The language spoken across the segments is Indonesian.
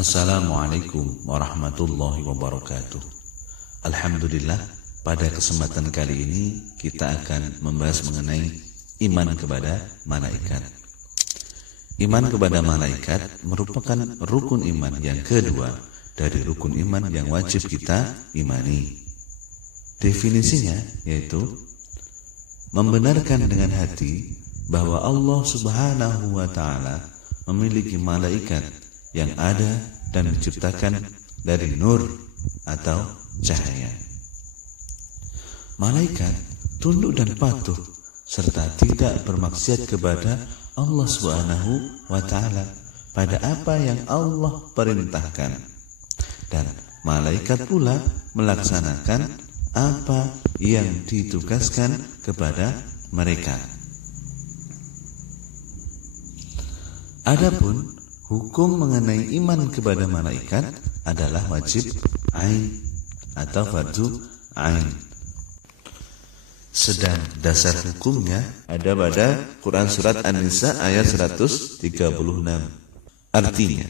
Assalamualaikum warahmatullahi wabarakatuh. Alhamdulillah, pada kesempatan kali ini kita akan membahas mengenai iman kepada malaikat. Iman kepada malaikat merupakan rukun iman yang kedua dari rukun iman yang wajib kita imani. Definisinya yaitu membenarkan dengan hati bahwa Allah Subhanahu wa Ta'ala memiliki malaikat yang ada dan diciptakan dari nur atau cahaya. Malaikat tunduk dan patuh serta tidak bermaksiat kepada Allah Subhanahu wa Ta'ala pada apa yang Allah perintahkan, dan malaikat pula melaksanakan apa yang ditugaskan kepada mereka. Adapun hukum mengenai iman kepada malaikat adalah wajib ain atau fardu ain. Sedang dasar hukumnya ada pada Quran Surat An-Nisa ayat 136. Artinya,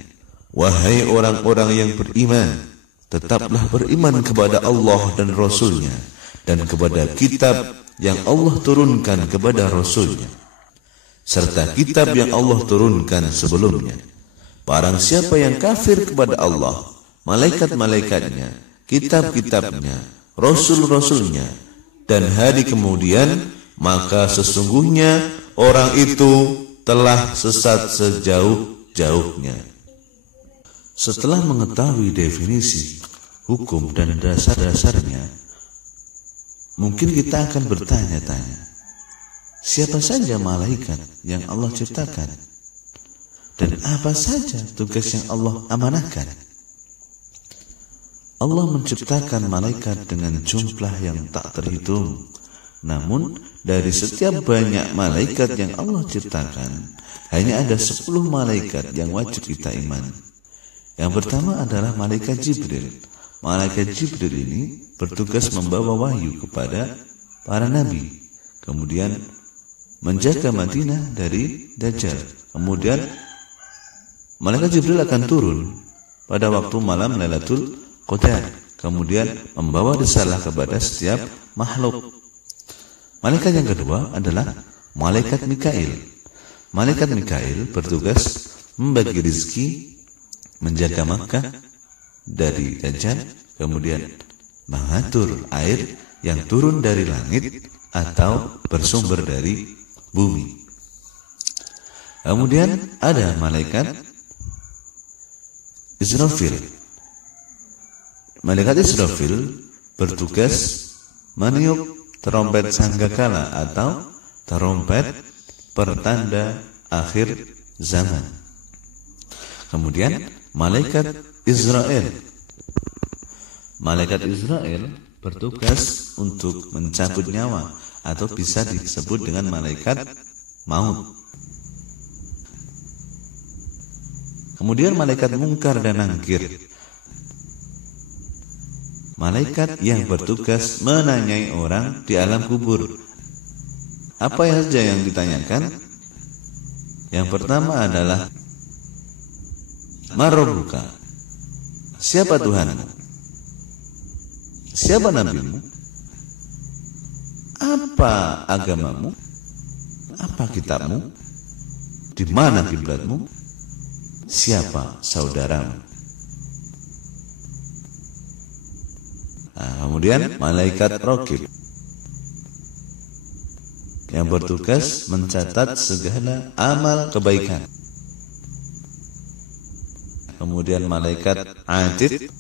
wahai orang-orang yang beriman, tetaplah beriman kepada Allah dan Rasul-Nya dan kepada kitab yang Allah turunkan kepada Rasul-Nya serta kitab yang Allah turunkan sebelumnya. Barang siapa yang kafir kepada Allah, malaikat-malaikatnya, kitab-kitabnya, rasul-rasulnya, dan hari kemudian, maka sesungguhnya orang itu telah sesat sejauh-jauhnya. Setelah mengetahui definisi, hukum, dan dasar-dasarnya, mungkin kita akan bertanya-tanya, siapa saja malaikat yang Allah ciptakan? Dan apa saja tugas yang Allah amanahkan? Allah menciptakan malaikat dengan jumlah yang tak terhitung. Namun dari setiap banyak malaikat yang Allah ciptakan, hanya ada 10 malaikat yang wajib kita iman. Yang pertama adalah malaikat Jibril. Malaikat Jibril ini bertugas membawa wahyu kepada para nabi, kemudian menjaga Madinah dari Dajjal. Kemudian malaikat Jibril akan turun pada waktu malam Lailatul Qadar, kemudian membawa risalah kepada setiap makhluk. Malaikat yang kedua adalah malaikat Mikail. Malaikat Mikail bertugas membagi rezeki, menjaga Makkah dari Dajjal, kemudian mengatur air yang turun dari langit atau bersumber dari bumi. Kemudian ada malaikat Israfil. Malaikat Israfil bertugas meniup trompet sangkakala atau trompet pertanda akhir zaman. Kemudian malaikat Israel. Malaikat Israel bertugas untuk mencabut nyawa atau bisa disebut dengan malaikat maut. Kemudian malaikat Mungkar dan Nangkir. Malaikat yang bertugas menanyai orang di alam kubur. Apa saja yang ditanyakan? Yang pertama adalah Marabbuka. Siapa Tuhanmu? Siapa nabimu? Apa agamamu? Apa kitabmu? Di mana kiblatmu? Siapa saudaramu? Kemudian malaikat Raqib yang bertugas mencatat segala amal kebaikan. Kemudian malaikat Atid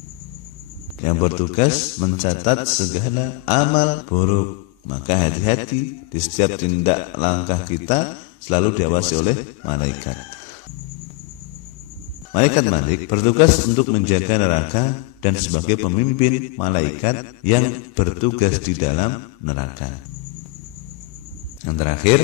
yang bertugas mencatat segala amal buruk. Maka hati-hati di setiap tindak langkah kita selalu diawasi oleh malaikat. Malaikat Malik bertugas untuk menjaga neraka dan sebagai pemimpin malaikat yang bertugas di dalam neraka. Yang terakhir,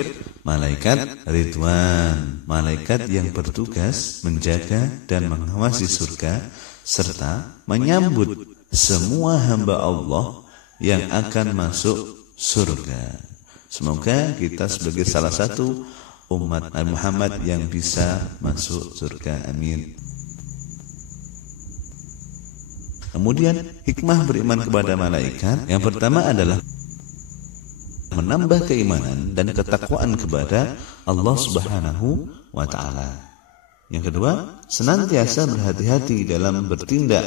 malaikat Ridwan, malaikat yang bertugas menjaga dan mengawasi surga serta menyambut semua hamba Allah yang akan masuk surga. Semoga kita sebagai salah satu umat Nabi Muhammad yang bisa masuk surga. Amin. Kemudian hikmah beriman kepada malaikat yang pertama adalah menambah keimanan dan ketakwaan kepada Allah Subhanahu wa taala. Yang kedua, senantiasa berhati-hati dalam bertindak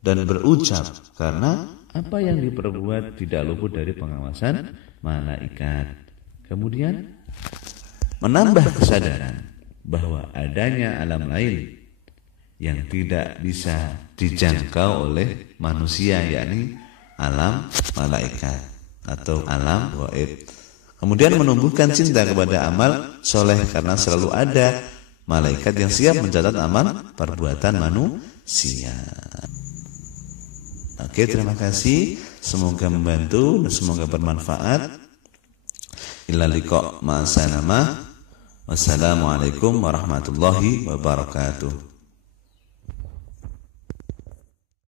dan berucap karena apa yang diperbuat tidak luput dari pengawasan malaikat. Kemudian menambah kesadaran bahwa adanya alam lain yang tidak bisa dijangkau oleh manusia, yakni alam malaikat atau alam gaib. Kemudian menumbuhkan cinta kepada amal soleh karena selalu ada malaikat yang siap mencatat amal perbuatan manusia. Oke, terima kasih. Semoga membantu dan semoga bermanfaat. Ila liqa ma'as salamah. Wassalamualaikum warahmatullahi wabarakatuh.